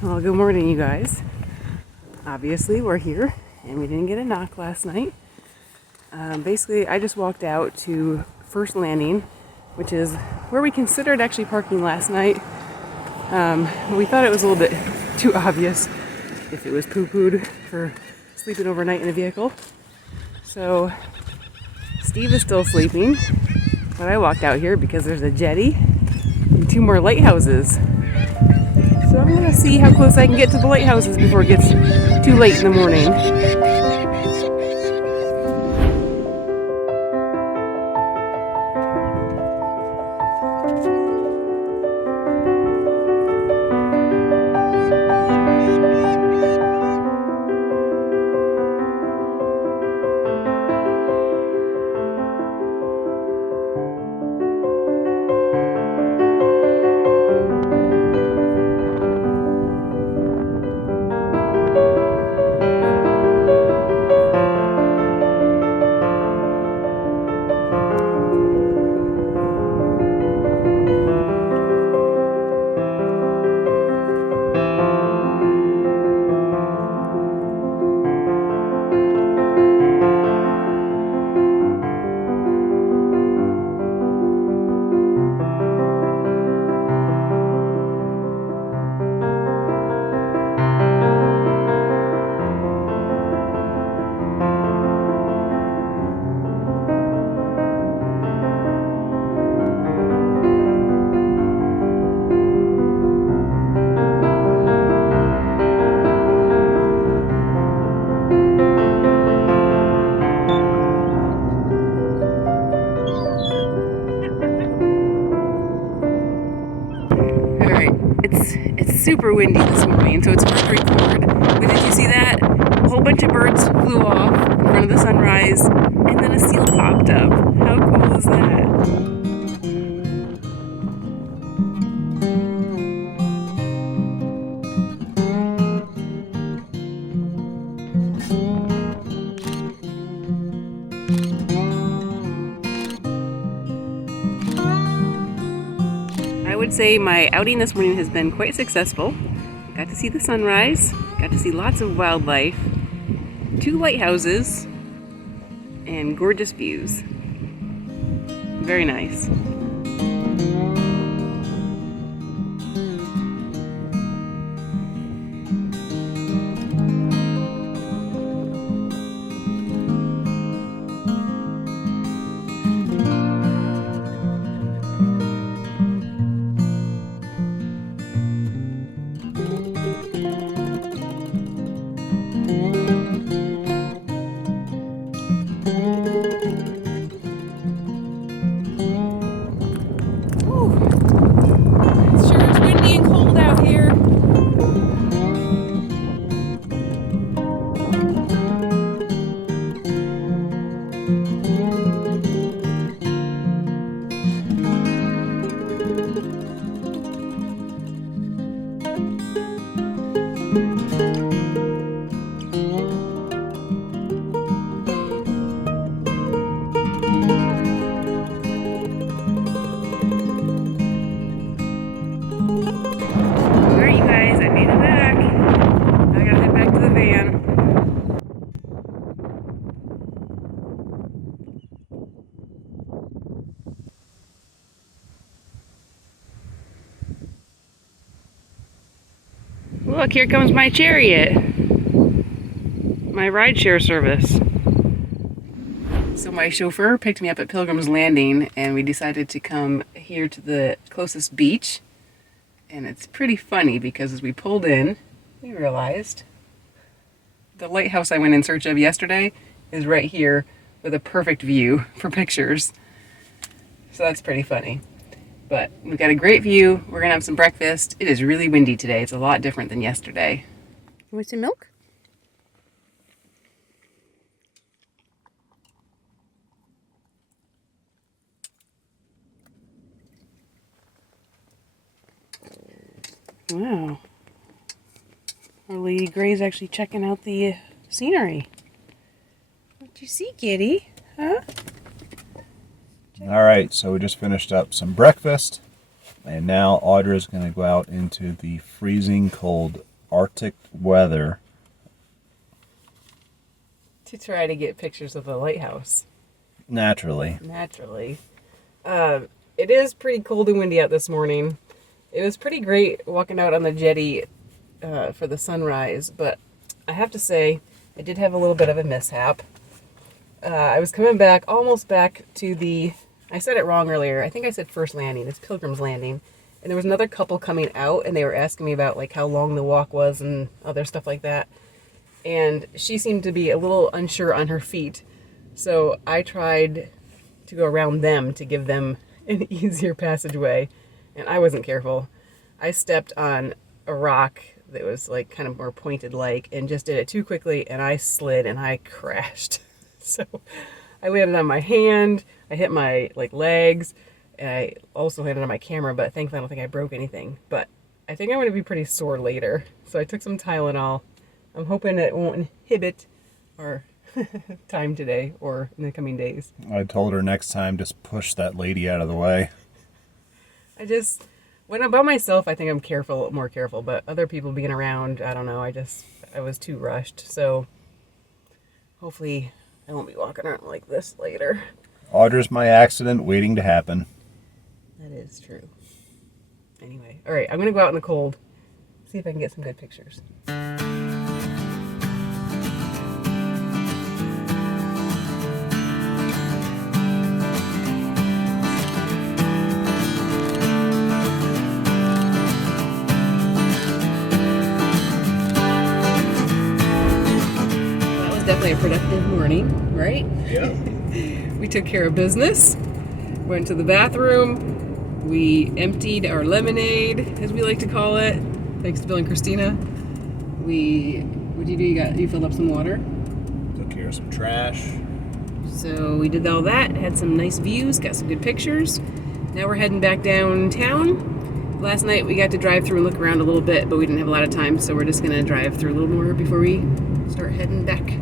Well, good morning, you guys. Obviously, we're here, and we didn't get a knock last night. Basically, I just walked out to First Landing, which is where we considered actually parking last night. We thought it was a little bit too obvious if it was poo-pooed for sleeping overnight in a vehicle. So, Steve is still sleeping, but I walked out here because there's a jetty and 2 more lighthouses. So I'm gonna see how close I can get to the lighthouses before it gets too late in the morning. It's super windy this morning, so it's hard to record. But did you see that? A whole bunch of birds flew off in front of the sunrise, and then a seal popped up. How cool is that? I would say my outing this morning has been quite successful. Got to see the sunrise, got to see lots of wildlife, 2 lighthouses, and gorgeous views. Very nice. Look, here comes my chariot. My rideshare service. So my chauffeur picked me up at Pilgrims Landing, and we decided to come here to the closest beach. And it's pretty funny because as we pulled in, we realized the lighthouse I went in search of yesterday is right here with a perfect view for pictures. So that's pretty funny. But we've got a great view. We're gonna have some breakfast. It is really windy today. It's a lot different than yesterday. You want some milk? Wow. Our Lady Gray's actually checking out the scenery. What you see, kitty? Huh? All right, so we just finished up some breakfast, and now Audra's going to go out into the freezing cold Arctic weather. To try to get pictures of the lighthouse. Naturally. It is pretty cold and windy out this morning. It was pretty great walking out on the jetty for the sunrise, but I have to say, I did have a little bit of a mishap. I was coming back, almost back to I said it wrong earlier. I think I said First Landing. It's Pilgrim's Landing. And there was another couple coming out, and they were asking me about like how long the walk was and other stuff like that. And she seemed to be a little unsure on her feet. So I tried to go around them to give them an easier passageway. And I wasn't careful. I stepped on a rock that was like kind of more pointed like and just did it too quickly, and I slid and I crashed. So I landed on my hand, I hit my legs, and I also landed on my camera, but thankfully I don't think I broke anything. But I think I'm going to be pretty sore later. So I took some Tylenol. I'm hoping it won't inhibit our time today or in the coming days. I told her next time just push that lady out of the way. When I'm by myself, I think I'm more careful, but other people being around, I don't know, I was too rushed. So hopefully I won't be walking around like this later. Audra's my accident waiting to happen. That is true. Anyway, all right, I'm going to go out in the cold, see if I can get some good pictures. Definitely a productive morning, right? Yeah. We took care of business, went to the bathroom, we emptied our lemonade, as we like to call it, thanks to Bill and Christina. What'd you do? You filled up some water? Took care of some trash. So we did all that, had some nice views, got some good pictures. Now we're heading back downtown. Last night we got to drive through and look around a little bit, but we didn't have a lot of time, so we're just gonna drive through a little more before we start heading back.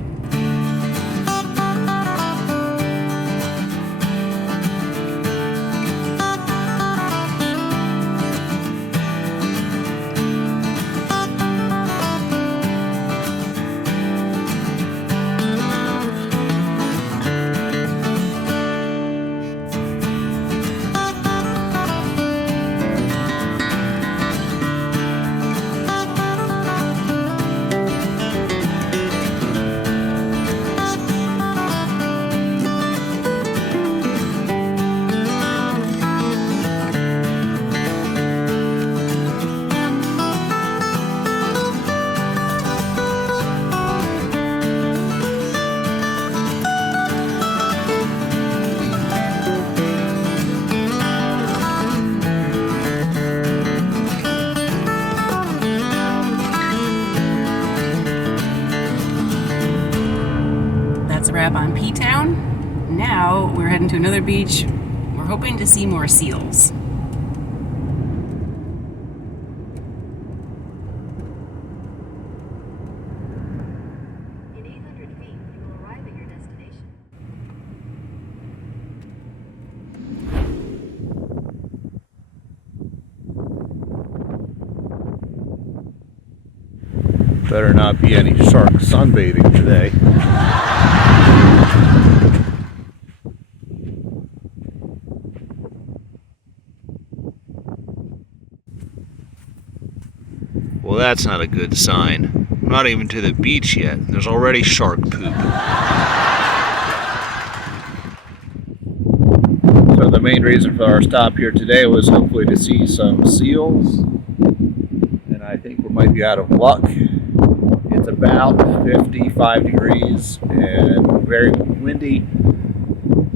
Wrap on P-Town. Now we're heading to another beach. We're hoping to see more seals. In 800 feet, you will arrive at your destination. Better not be any shark sunbathing today. Well, that's not a good sign. I'm not even to the beach yet. There's already shark poop. So the main reason for our stop here today was hopefully to see some seals. And I think we might be out of luck. It's about 55 degrees and very windy.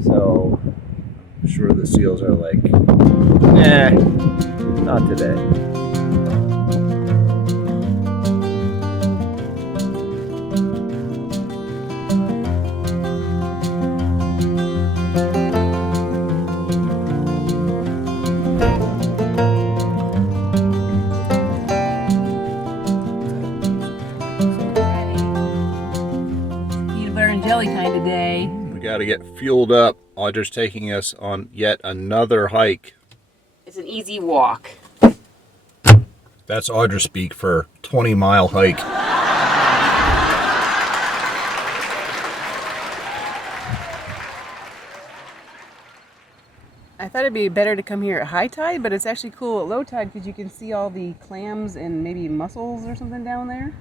So I'm sure the seals are like, nah, not today. Jelly time today. We got to get fueled up. Audra's taking us on yet another hike. It's an easy walk. That's Audra speak for 20-mile hike. I thought it'd be better to come here at high tide, but it's actually cool at low tide because you can see all the clams and maybe mussels or something down there.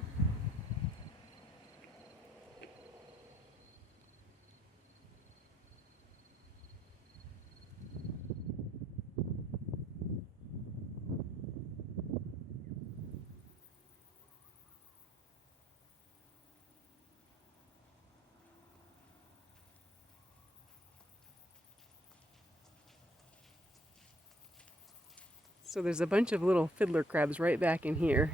So there's a bunch of little fiddler crabs right back in here.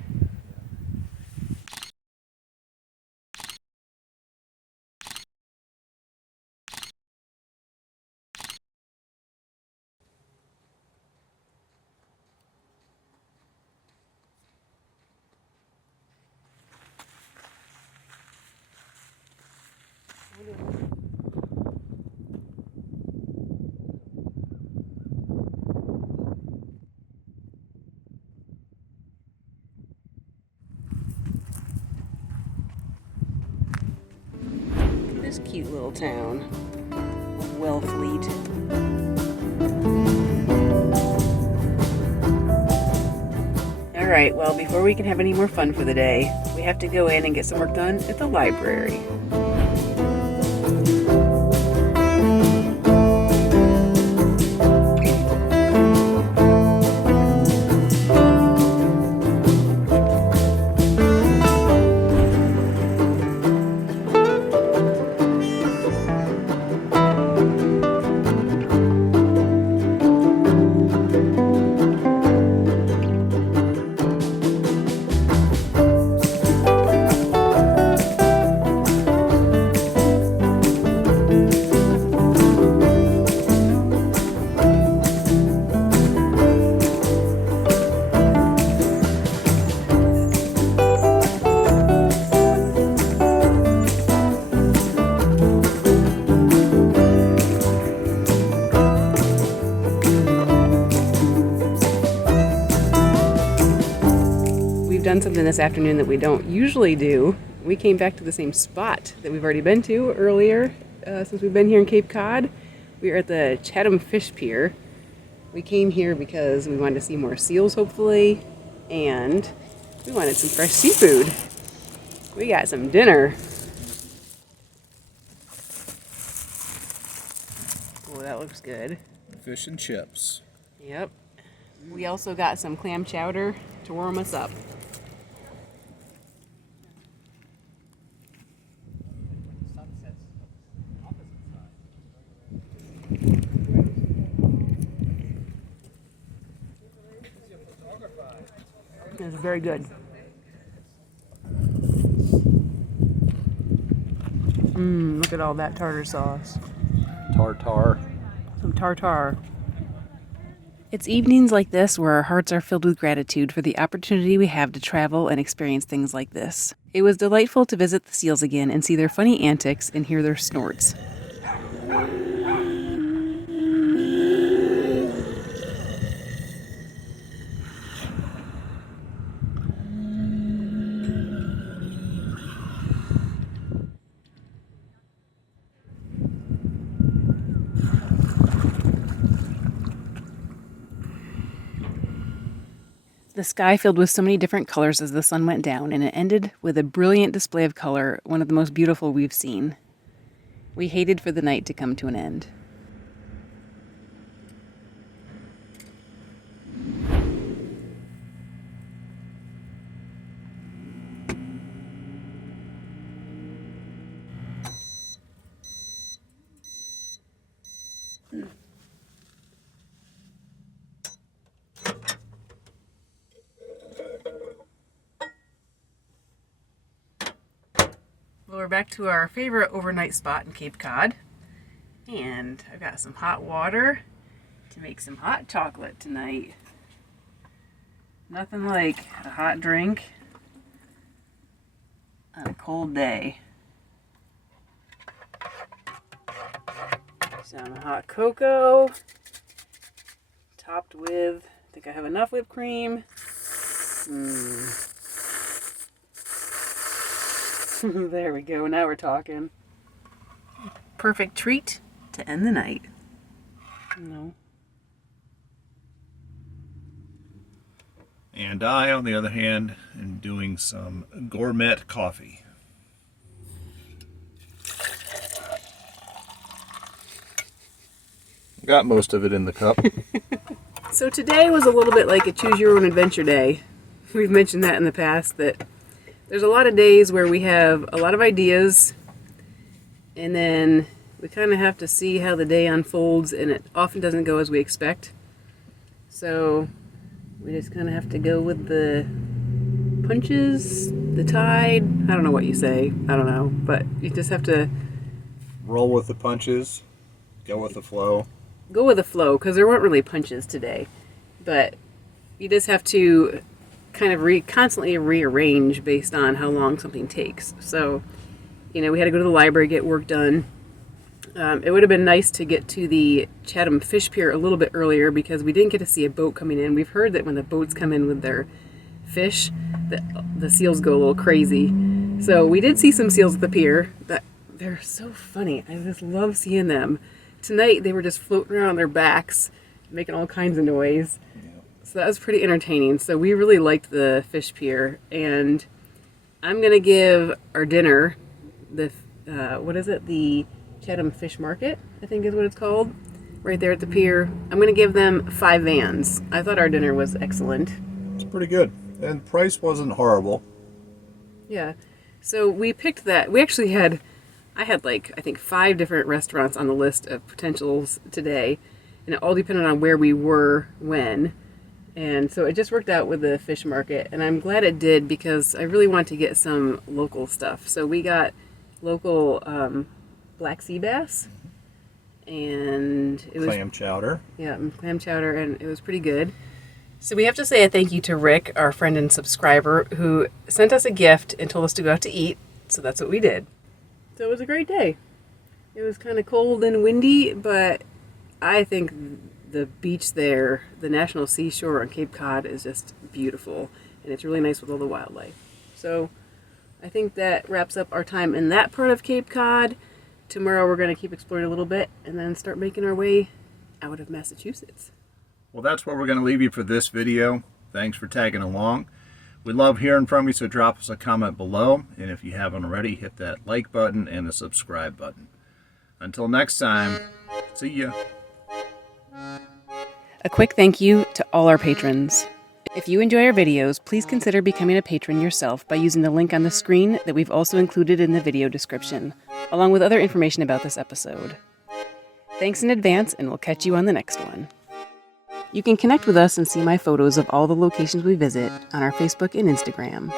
This cute little town, Wellfleet. All right, well, before we can have any more fun for the day, we have to go in and get some work done at the library. Done something this afternoon that we don't usually do. We came back to the same spot that we've already been to earlier since we've been here in Cape Cod. We are at the Chatham Fish Pier. We came here because we wanted to see more seals, hopefully, and we wanted some fresh seafood. We got some dinner. Oh, that looks good. Fish and chips. Yep. We also got some clam chowder to warm us up. It's very good. Look at all that tartar sauce. Tartar. Some tartar. It's evenings like this where our hearts are filled with gratitude for the opportunity we have to travel and experience things like this. It was delightful to visit the seals again and see their funny antics and hear their snorts. The sky filled with so many different colors as the sun went down, and it ended with a brilliant display of color, one of the most beautiful we've seen. We hated for the night to come to an end. Well, we're back to our favorite overnight spot in Cape Cod, and I've got some hot water to make some hot chocolate tonight. Nothing like a hot drink on a cold day. Some hot cocoa, topped with, I think I have enough whipped cream, There we go. Now we're talking. Perfect treat to end the night. No. And I, on the other hand, am doing some gourmet coffee. Got most of it in the cup. So today was a little bit like a choose your own adventure day. We've mentioned that in the past, that there's a lot of days where we have a lot of ideas and then we kind of have to see how the day unfolds, and it often doesn't go as we expect. So we just kind of have to go with the punches, the tide. I don't know what you say. I don't know. But you just have to Roll with the punches, go with the flow. go with the flow, because there weren't really punches today. But you just have to kind of constantly rearrange based on how long something takes. So, we had to go to the library, get work done. It would have been nice to get to the Chatham Fish Pier a little bit earlier because we didn't get to see a boat coming in. We've heard that when the boats come in with their fish, the seals go a little crazy. So we did see some seals at the pier. They're so funny. I just love seeing them. Tonight they were just floating around on their backs, making all kinds of noise. So that was pretty entertaining. So we really liked the fish pier, and I'm gonna give our dinner the the Chatham Fish Market, I think is what it's called, right there at the pier. I'm gonna give them 5 vans. I thought our dinner was excellent. It's pretty good, and price wasn't horrible. Yeah. So we picked that. I had like, I think 5 different restaurants on the list of potentials today, and it all depended on where we were when. And so it just worked out with the fish market, and I'm glad it did because I really want to get some local stuff. So we got local black sea bass, and it was Clam chowder. Yeah, clam chowder, and it was pretty good. So we have to say a thank you to Rick, our friend and subscriber, who sent us a gift and told us to go out to eat. So that's what we did. So it was a great day. It was kind of cold and windy, but I think the beach there, the National Seashore on Cape Cod, is just beautiful, and it's really nice with all the wildlife. So I think that wraps up our time in that part of Cape Cod. Tomorrow we're going to keep exploring a little bit and then start making our way out of Massachusetts. Well, that's where we're going to leave you for this video. Thanks for tagging along. We love hearing from you, so drop us a comment below. And if you haven't already, hit that like button and the subscribe button. Until next time, see ya. A quick thank you to all our patrons. If you enjoy our videos, please consider becoming a patron yourself by using the link on the screen that we've also included in the video description, along with other information about this episode. Thanks in advance, and we'll catch you on the next one. You can connect with us and see my photos of all the locations we visit on our Facebook and Instagram.